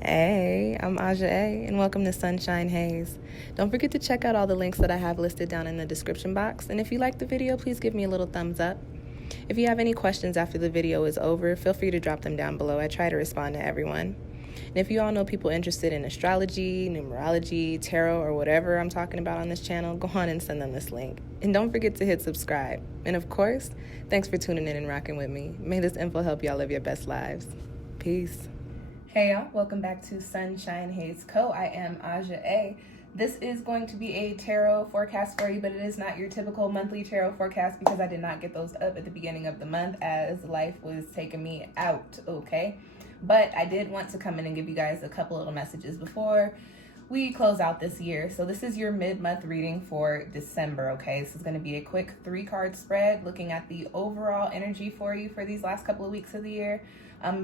Hey, I'm Aja A, and welcome to Sunshine Haze. Don't forget to check out all the links that I have listed down in the description box, and if you like the video, please give me a little thumbs up. If you have any questions after the video is over, feel free to drop them down below. I try to respond to everyone. And if you all know people interested in astrology, numerology, tarot, or whatever I'm talking about on this channel, go on and send them this link. And don't forget to hit subscribe. And of course, thanks for tuning in and rocking with me. May this info help y'all live your best lives. Peace. Hey y'all, welcome back to SunshinehazeCo. I am Aja A. This is going to be a tarot forecast for you, but it is not your typical monthly tarot forecast because I did not get those up at the beginning of the month as life was taking me out, okay? But I did want to come in and give you guys a couple little messages before we close out this year. So this is your mid-month reading for December, okay? This is going to be a quick 3-card spread looking at the overall energy for you for these last couple of weeks of the year.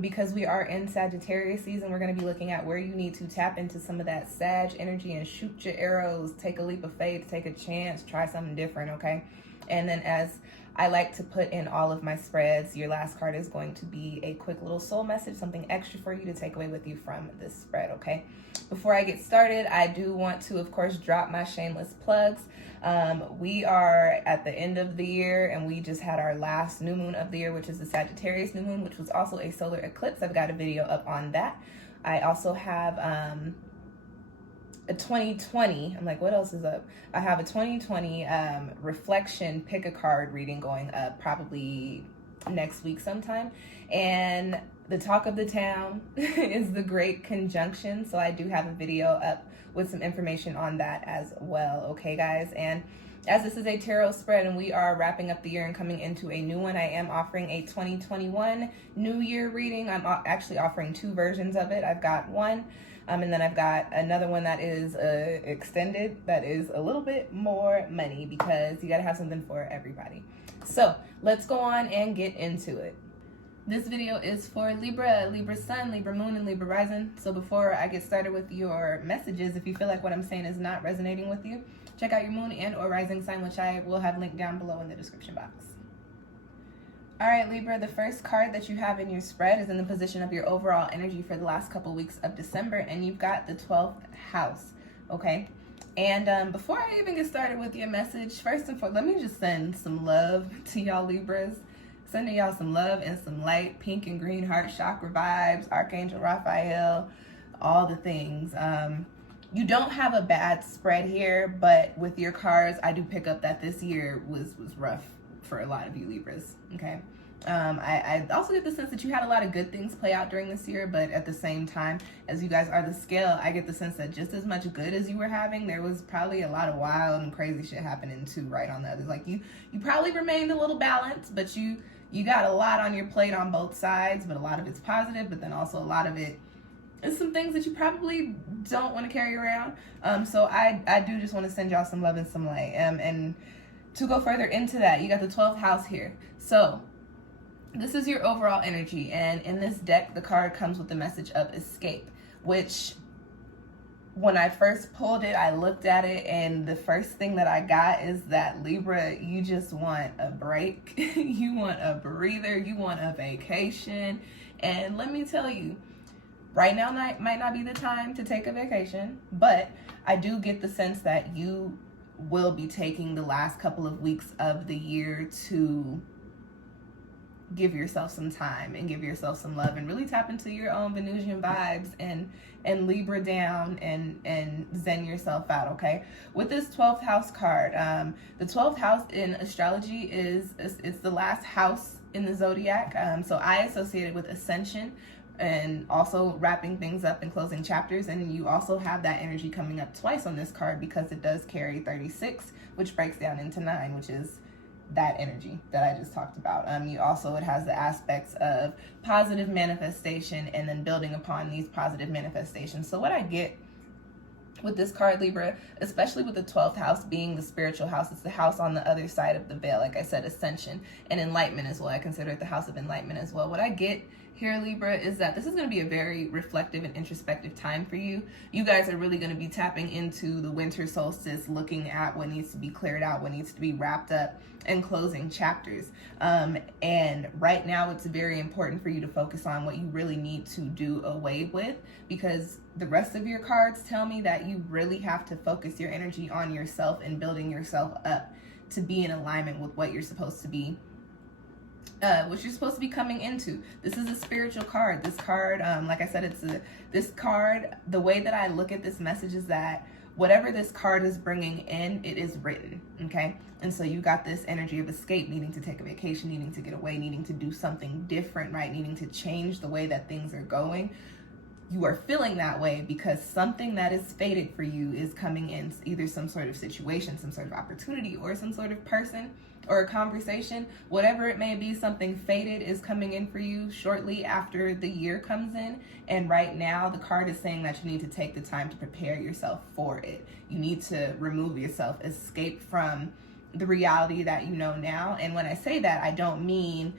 Because we are in Sagittarius season, we're going to be looking at where you need to tap into some of that Sag energy and shoot your arrows, take a leap of faith, take a chance, try something different, okay? And then as I like to put in all of my spreads, your last card is going to be a quick little soul message, something extra for you to take away with you from this spread, okay? Before I get started, I do want to, of course, drop my shameless plugs. We are at the end of the year and we just had our last new moon of the year, which is the Sagittarius new moon, which was also a solar eclipse. I've got a video up on that. I also have a 2020, I'm like, what else is up? I have a 2020 reflection pick a card reading going up probably next week sometime. And the talk of the town is the Great Conjunction. So I do have a video up with some information on that as well. Okay, guys. And as this is a tarot spread and we are wrapping up the year and coming into a new one, I am offering a 2021 New Year reading. I'm actually offering 2 versions of it. I've got one, and then I've got another one that is extended, that is a little bit more money because you got to have something for everybody. So let's go on and get into it. This video is for Libra, Libra Sun, Libra Moon, and Libra Rising. So before I get started with your messages, if you feel like what I'm saying is not resonating with you, check out your moon and or rising sign, which I will have linked down below in the description box. All right, Libra, the first card that you have in your spread is in the position of your overall energy for the last couple weeks of December, and you've got the 12th house, okay? And before I even get started with your message, first and foremost, let me just send some love to y'all Libras. Sending y'all some love and some light, pink and green heart chakra vibes, Archangel Raphael, all the things. You don't have a bad spread here, but with your cards, I do pick up that this year was rough for a lot of you Libras, okay? I also get the sense that you had a lot of good things play out during this year, but at the same time, as you guys are the scale, I get the sense that just as much good as you were having, there was probably a lot of wild and crazy shit happening too, right on the others. Like you probably remained a little balanced, but you got a lot on your plate on both sides, but a lot of it's positive, but then also a lot of it is some things that you probably don't want to carry around. So I do just want to send y'all some love and some light. And to go further into that, you got the 12th house here. So this is your overall energy, and in this deck, the card comes with the message of escape, which when I first pulled it, I looked at it, and the first thing that I got is that Libra, you just want a break. You want a breather. You want a vacation. And let me tell you, right now might not be the time to take a vacation, but I do get the sense that you will be taking the last couple of weeks of the year to give yourself some time and give yourself some love and really tap into your own Venusian vibes and Libra down and zen yourself out, okay? With this 12th house card, the 12th house in astrology it's the last house in the zodiac. So I associate it with ascension and also wrapping things up and closing chapters. And you also have that energy coming up twice on this card because it does carry 36, which breaks down into 9, which is that energy that I just talked about. It has the aspects of positive manifestation and then building upon these positive manifestations. So what I get with this card, Libra, especially with the 12th house being the spiritual house, it's the house on the other side of the veil. Like I said, ascension and enlightenment as well. I consider it the house of enlightenment as well. What I get here, Libra, is that this is going to be a very reflective and introspective time for you. You guys are really going to be tapping into the winter solstice, looking at what needs to be cleared out, what needs to be wrapped up, and closing chapters. And right now, it's very important for you to focus on what you really need to do away with, because the rest of your cards tell me that you really have to focus your energy on yourself and building yourself up to be in alignment with what you're supposed to be. What you're supposed to be coming into. This is a spiritual card. This card, like I said, this card, the way that I look at this message is that whatever this card is bringing in, it is written, okay? And so you got this energy of escape, needing to take a vacation, needing to get away, needing to do something different, right? Needing to change the way that things are going. You are feeling that way because something that is fated for you is coming in, either some sort of situation, some sort of opportunity, or some sort of person or a conversation, whatever it may be. Something fated is coming in for you shortly after the year comes in. And right now the card is saying that you need to take the time to prepare yourself for it. You need to remove yourself, escape from the reality that you know now. And when I say that, I don't mean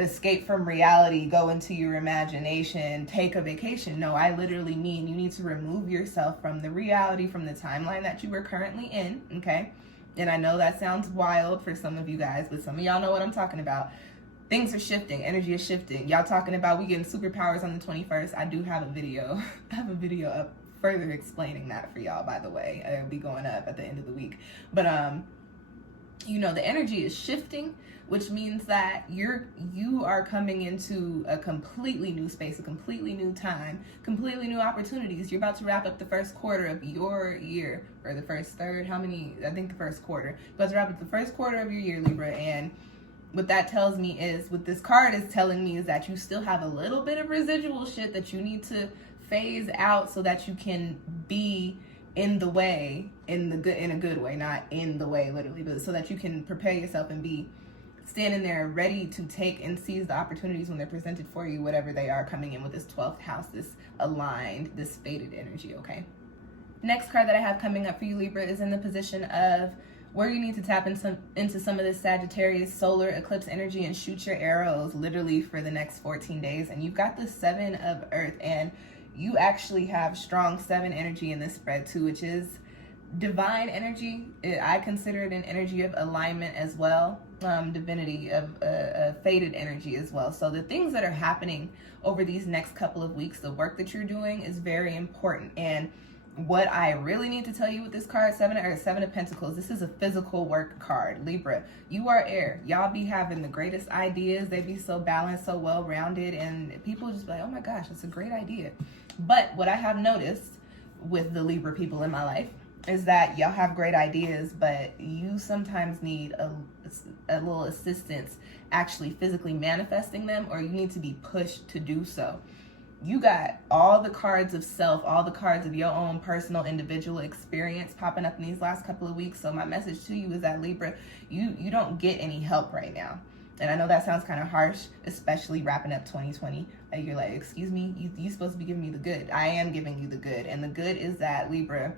escape from reality, go into your imagination, take a vacation. No, I literally mean you need to remove yourself from the reality, from the timeline that you are currently in, okay? And I know that sounds wild for some of you guys, but some of y'all know what I'm talking about. Things are shifting, energy is shifting. Y'all talking about we getting superpowers on the 21st. I do have a video. I have a video up further explaining that for y'all, by the way. It'll be going up at the end of the week. But you know, the energy is shifting, which means that you are coming into a completely new space, a completely new time, completely new opportunities. You're about to wrap up the first quarter of your year, or the first third, I think the first quarter. You're about to wrap up the first quarter of your year, Libra, and what that tells me is, what this card is telling me is that you still have a little bit of residual shit that you need to phase out so that you can be in the way, in a good way, not in the way literally, but so that you can prepare yourself and be standing there ready to take and seize the opportunities when they're presented for you, whatever they are, coming in with this 12th house, this aligned, this fated energy, okay? Next card that I have coming up for you, Libra, is in the position of where you need to tap into some of this Sagittarius solar eclipse energy and shoot your arrows literally for the next 14 days. And you've got the 7 of Earth, and you actually have strong 7 energy in this spread too, which is divine energy. I consider it an energy of alignment as well, divinity, of fated energy as well. So the things that are happening over these next couple of weeks, the work that you're doing is very important. And what I really need to tell you with this card, 7 of Pentacles, this is a physical work card. Libra, you are air. Y'all be having the greatest ideas. They be so balanced, so well-rounded, and people just be like, oh my gosh, that's a great idea. But what I have noticed with the Libra people in my life is that y'all have great ideas, but you sometimes need a little assistance actually physically manifesting them, or you need to be pushed to do so. You got all the cards of self, all the cards of your own personal individual experience popping up in these last couple of weeks. So my message to you is that, Libra, you don't get any help right now. And I know that sounds kind of harsh, especially wrapping up 2020. You're like, excuse me, you're supposed to be giving me the good. I am giving you the good. And the good is that, Libra,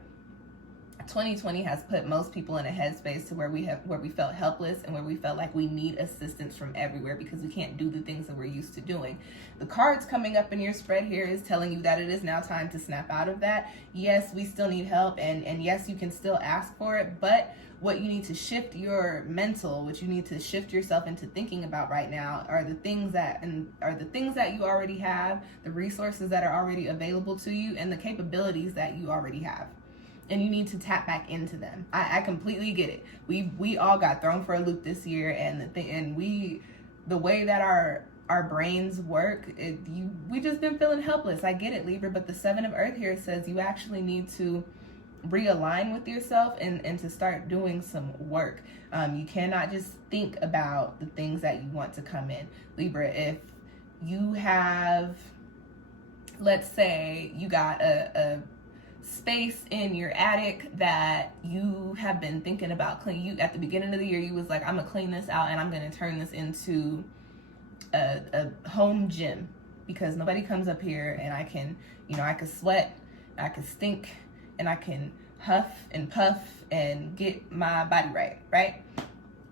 2020 has put most people in a headspace to where we felt helpless and where we felt like we need assistance from everywhere because we can't do the things that we're used to doing. The cards coming up in your spread here is telling you that it is now time to snap out of that. Yes, we still need help, and yes, you can still ask for it, but what you need to shift your mental, what you need to shift yourself into thinking about right now are the things that you already have, the resources that are already available to you, and the capabilities that you already have. And you need to tap back into them. I completely get it. We all got thrown for a loop this year, and the way that our brains work, we just been feeling helpless. I get it, Libra, but the 7 of Earth here says you actually need to realign with yourself and to start doing some work. You cannot just think about the things that you want to come in. Libra, if you have, let's say you got a space in your attic that you have been thinking about cleaning. At the beginning of the year, you was like, I'm gonna clean this out and I'm gonna turn this into a home gym because nobody comes up here and I can sweat, I can stink, and I can huff and puff and get my body right?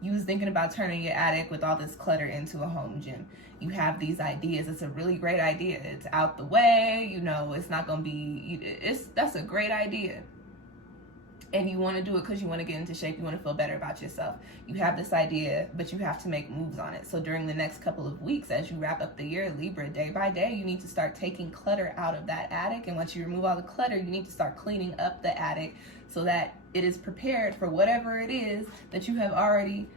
You was thinking about turning your attic with all this clutter into a home gym. You have these ideas. It's a really great idea. It's out the way, you know, it's not going to be, that's a great idea. And you want to do it because you want to get into shape. You want to feel better about yourself. You have this idea, but you have to make moves on it. So during the next couple of weeks, as you wrap up the year, Libra, day by day, you need to start taking clutter out of that attic. And once you remove all the clutter, you need to start cleaning up the attic so that it is prepared for whatever it is that you have already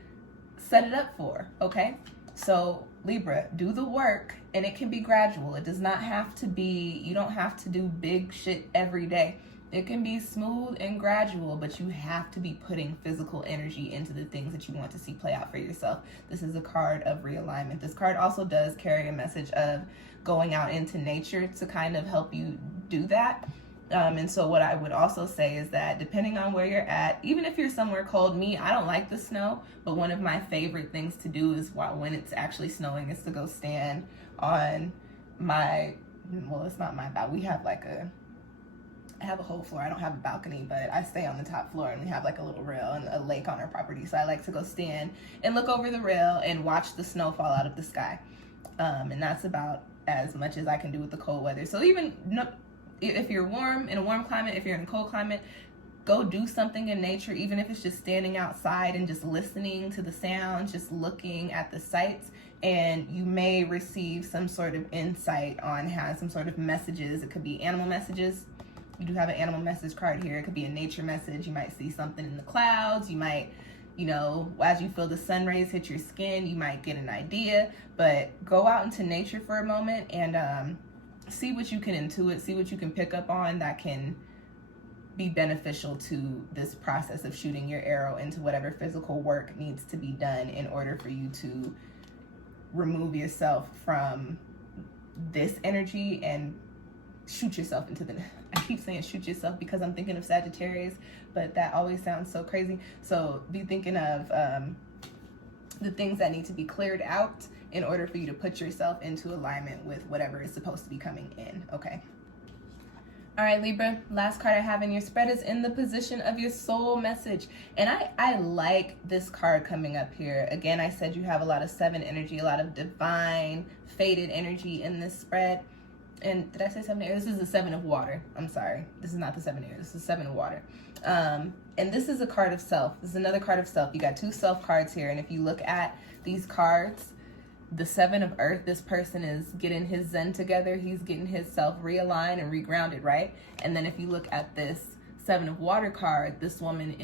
set it up for, okay? So Libra, do the work, and it can be gradual. It does not have to be, you don't have to do big shit every day. It can be smooth and gradual, but you have to be putting physical energy into the things that you want to see play out for yourself. This is a card of realignment. This card also does carry a message of going out into nature to kind of help you do that. And so what I would also say is that depending on where you're at, even if you're somewhere cold, I don't like the snow, but one of my favorite things to do is when it's actually snowing is to go stand on my, well, it's not my balcony. I have a whole floor. I don't have a balcony, but I stay on the top floor, and we have like a little rail and a lake on our property. So I like to go stand and look over the rail and watch the snow fall out of the sky. And that's about as much as I can do with the cold weather. So even if you're warm, in a warm climate, if you're in a cold climate, go do something in nature, even if it's just standing outside and just listening to the sounds, just looking at the sights, and you may receive some sort of insight on some sort of messages. It could be animal messages. You do have an animal message card here. It could be a nature message. You might see something in the clouds. You might, as you feel the sun rays hit your skin, you might get an idea. But go out into nature for a moment and see what you can intuit, see what you can pick up on that can be beneficial to this process of shooting your arrow into whatever physical work needs to be done in order for you to remove yourself from this energy and shoot yourself into I keep saying shoot yourself because I'm thinking of Sagittarius, but that always sounds so crazy. So be thinking of the things that need to be cleared out in order for you to put yourself into alignment with whatever is supposed to be coming in, okay? All right, Libra, last card I have in your spread is in the position of your soul message. And I like this card coming up here. Again, I said you have a lot of 7 energy, a lot of divine, fated energy in this spread. And did I say 7 air? This is the 7 of water. I'm sorry. This is not the 7 air. This is 7 of water. And this is a card of self. This is another card of self. You got 2 self cards here. And if you look at these cards, the 7 of earth, this person is getting his zen together. He's getting his self realigned and regrounded, right? And then if you look at this 7 of water card, this woman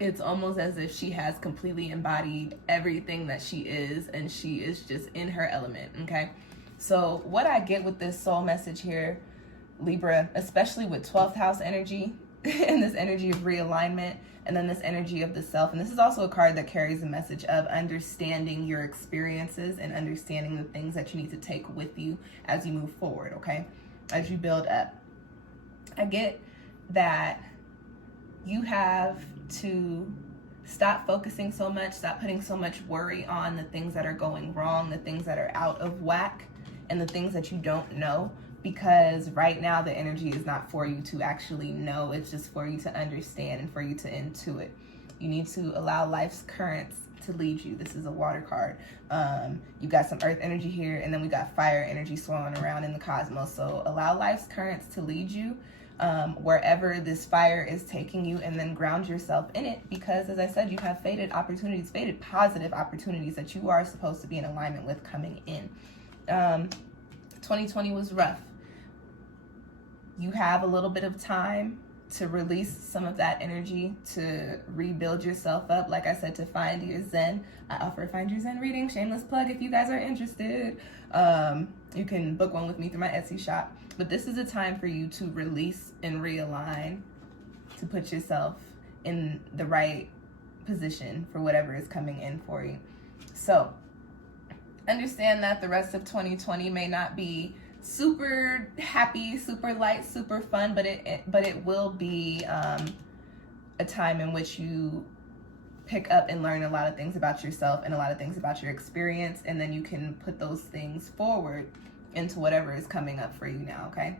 it's almost as if she has completely embodied everything that she is, and she is just in her element, okay? So what I get with this soul message here, Libra, especially with 12th house energy and this energy of realignment, and then this energy of the self. And this is also a card that carries a message of understanding your experiences and understanding the things that you need to take with you as you move forward, okay? As you build up. I get that you have to stop focusing so much, stop putting so much worry on the things that are going wrong, the things that are out of whack, and the things that you don't know. Because right now the energy is not for you to actually know, it's just for you to understand and for you to intuit. You need to allow life's currents to lead you. This is a water card. You got some earth energy here, and then we got fire energy swirling around in the cosmos. So allow life's currents to lead you wherever this fire is taking you, and then ground yourself in it, because as I said, you have fated opportunities, fated positive opportunities that you are supposed to be in alignment with coming in. 2020 was rough. You have a little bit of time to release some of that energy, to rebuild yourself up. Like I said, to find your zen. I offer a Find Your Zen reading. Shameless plug if you guys are interested. You can book one with me through my Etsy shop. But this is a time for you to release and realign, to put yourself in the right position for whatever is coming in for you. So understand that the rest of 2020 may not be super happy, super light, super fun, but it will be a time in which you pick up and learn a lot of things about yourself and a lot of things about your experience, and then you can put those things forward into whatever is coming up for you now, okay?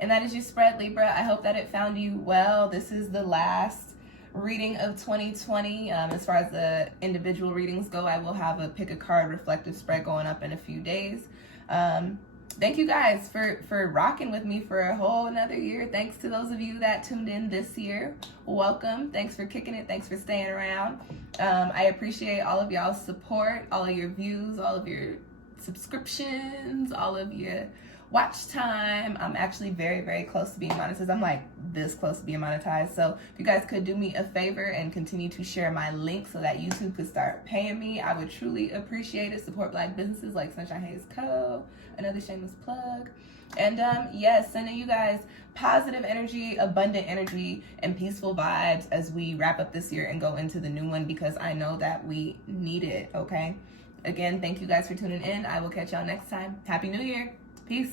And that is your spread, Libra. I hope that it found you well. This is the last reading of 2020. As far as the individual readings go, I will have a pick a card reflective spread going up in a few days. Thank you guys for rocking with me for a whole another year. Thanks to those of you that tuned in this year. Welcome. Thanks for kicking it. Thanks for staying around. I appreciate all of y'all's support, all of your views, all of your subscriptions, all of your watch time. I'm actually very, very close to being monetized. I'm like this close to being monetized. So if you guys could do me a favor and continue to share my link so that YouTube could start paying me, I would truly appreciate it. Support Black businesses like SunshinehazeCo, another shameless plug. And yes, sending you guys positive energy, abundant energy, and peaceful vibes as we wrap up this year and go into the new one, because I know that we need it, okay? Again, thank you guys for tuning in. I will catch y'all next time. Happy New Year. Peace.